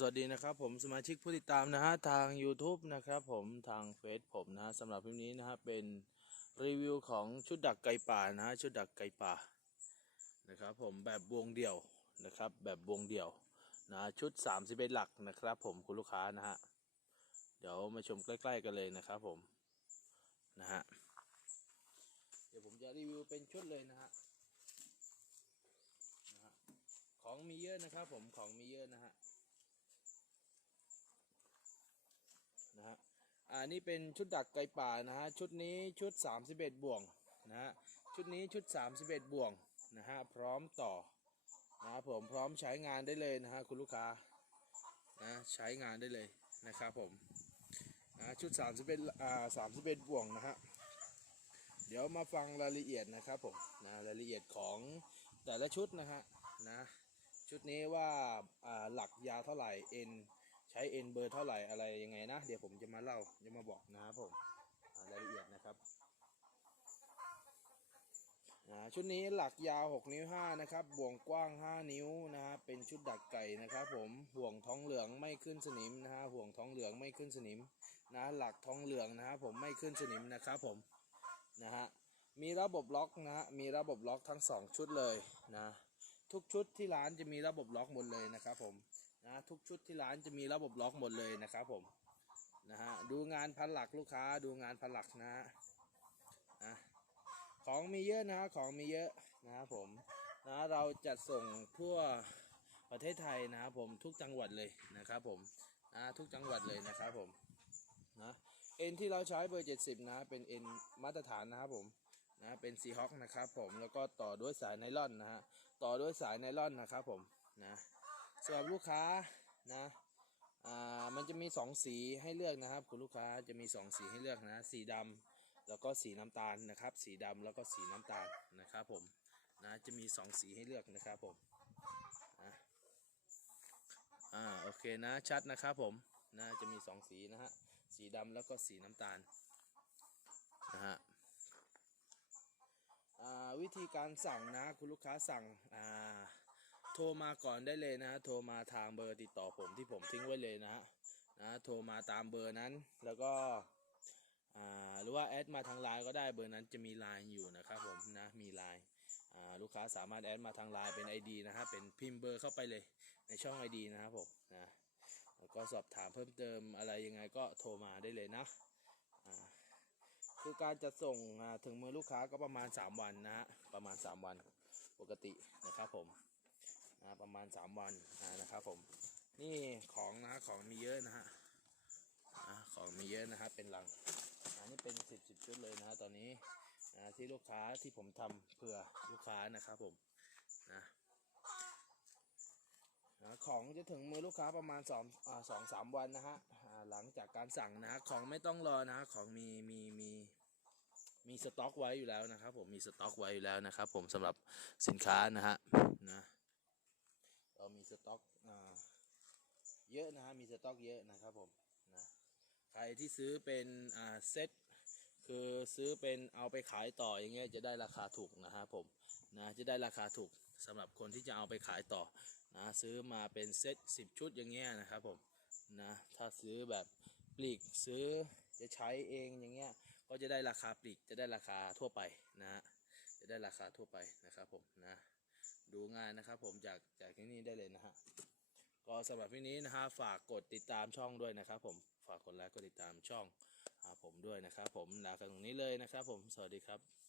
สวัสดีนะครับผมสมาชิกผู้ติดตามนะฮะทาง YouTube นะครับผมทางเฟซผมนะฮะสำหรับคลิปนี้นะฮะเป็นรีวิวของชุดดักไก่ป่านะฮะชุดดักไก่ป่านะครับผมแบบวงเดี่ยวนะครับแบบวงเดี่ยวนะชุด31หลักนะครับผมคุณลูกค้านะฮะเดี๋ยวมาชมใกล้ ๆ กันเลยนะครับผมนะฮะเดี๋ยวผมจะรีวิวเป็นชุดเลยนะฮะนะฮะของมีเยอะนะครับผมของมีเยอะนะฮะ นะฮะ อ่านี่เป็นชุดดักไก่ป่านะฮะชุดนี้ชุด 31 บ่วงนะฮะชุดนี้ชุด 31 บ่วงนะฮะพร้อมต่อนะครับผมพร้อมใช้งานได้เลยนะฮะคุณลูกค้านะใช้งานได้เลยนะครับผมนะชุด 31อ่า31 บ่วงนะฮะเดี๋ยวมาฟังรายละเอียดนะครับผมนะรายละเอียดของแต่ละชุดนะฮะนะชุดนี้ว่าอ่าหลักยาวเท่าไหร่เอ็น ใช้เอ็นเบอร์เท่าไหร่อะไรยังไงนะ เดี๋ยวผมจะมาเล่าจะมาบอกนะครับผมรายละเอียดนะครับชุดนี้หลักยาว 6 นิ้ว 5 นะครับ บ่วงกว้าง 5 นิ้วนะฮะ เป็นชุดดักไก่นะครับผม ห่วงท้องเหลืองไม่ขึ้นสนิมนะฮะ ห่วงท้องเหลืองไม่ขึ้นสนิมนะ หลักท้องเหลืองนะครับผมไม่ขึ้นสนิมนะครับผม นะฮะ มีระบบล็อกนะฮะ มีระบบล็อกทั้ง 2 ชุดเลยนะ ทุกชุดที่ร้านจะมีระบบล็อกหมดเลยนะครับผม นะทุกชุดที่ร้านจะมีระบบล็อกหมดเลยนะครับผมนะฮะดูงานพันหลักลูกค้าดูงานพันหลักนะฮะอะของมีเยอะนะฮะของมีเยอะนะครับผมนะเราจัดส่งทั่วประเทศไทยนะครับผมทุกจังหวัดเลยนะครับผมนะทุกจังหวัดเลยนะครับผมนะเอ็นที่เราใช้เบอร์ 70 นะเป็นเอ็นมาตรฐานนะครับผมนะเป็นซีฮอคนะครับผมแล้วก็ต่อด้วยสายไนล่อนนะฮะต่อด้วยสายไนล่อนนะครับผมนะ สำหรับลูกค้านะอ่ามันจะมีสองสีให้เลือกนะครับ คุณลูกค้าจะมีสองสีให้เลือกนะ สีดำแล้วก็สีน้ำตาลนะครับ สีดำแล้วก็สีน้ำตาลนะครับผมนะจะมีสองสีให้เลือกนะครับผมนะอ่าโอเคนะชัดนะครับผมนะจะมีสองสีนะฮะสีดำแล้วก็สีน้ำตาลนะฮะอ่าวิธีการสั่งนะคุณลูกค้าสั่งอ่า ทรมาก่อนได้เลยนะฮะโทรมาทางเบอร์ติดต่อผมที่ผมทิ้งไว้เลยนะฮะนะโทรมาตามเบอร์นั้นแล้วก็หรือว่าแอดมาทางไลน์ก็ได้เบอร์นั้นจะมีไลน์อยู่นะครับผมนะมีไลน์ลูกค้าสามารถแอดมาทางไลน์เป็น ID นะฮะเป็นพิมพ์เบอร์เข้าไปเลยในช่อง ID นะครับผมนะแล้วก็สอบถามเพิ่มเติมอะไรยังไงก็โทรมาได้เลยนะอ่าคือการจะส่งถึงมือลูกค้าก็ประมาณ 3 วันนะฮะประมาณ 3 วันปกตินะครับผม นะประมาณ 3 วันนะครับผมนี่ของนะของมีเยอะนะฮะของมีเยอะนะครับเป็นลังอันนี้เป็น 10 10ชุดเลยนะฮะตอนนี้นะที่ลูกค้าที่ผมทำเพื่อลูกค้านะครับผมนะนะของจะถึงมือลูกค้าประมาณ2อ่าสองสามวันนะฮะหลังจากการสั่งนะฮะของไม่ต้องรอนะฮะของมีมีมีมีสต็อกไว้อยู่แล้วนะครับผมมีสต็อกไว้อยู่แล้วนะครับผมสำหรับสินค้านะฮะนะ เรามีสต็อกอเยอะนะฮะมีสต็อกเยอะนะครับผมนะใครที่ซื้อเป็นเซ็ตคือซื้อเป็นเอาไปขายต่ออย่างเงี้ยจะได้ราคาถูกนะฮะผมนะจะได้ราคาถูกสำหรับคนที่จะเอาไปขายต่อนะซื้อมาเป็นเซ็ตสิบชุดอย่างเงี้ยนะครับผมนะถ้าซื้อแบบปลีกซื้อจะใช้เองอย่างเงี้ยก็จะได้ราคาปลีกจะได้ราคาทั่วไปนะจะได้ราคาทั่วไปนะครับผมนะ ดูงานนะครับ ผมจากจากที่นี่ได้เลยนะฮะก็สำหรับที่นี้นะฮะฝากกดติดตามช่องด้วยนะครับ ผมฝากกดไลค์กดติดตามช่องผมด้วยนะครับ ผมลากันตรงนี้เลยนะครับ ผมสวัสดีครับ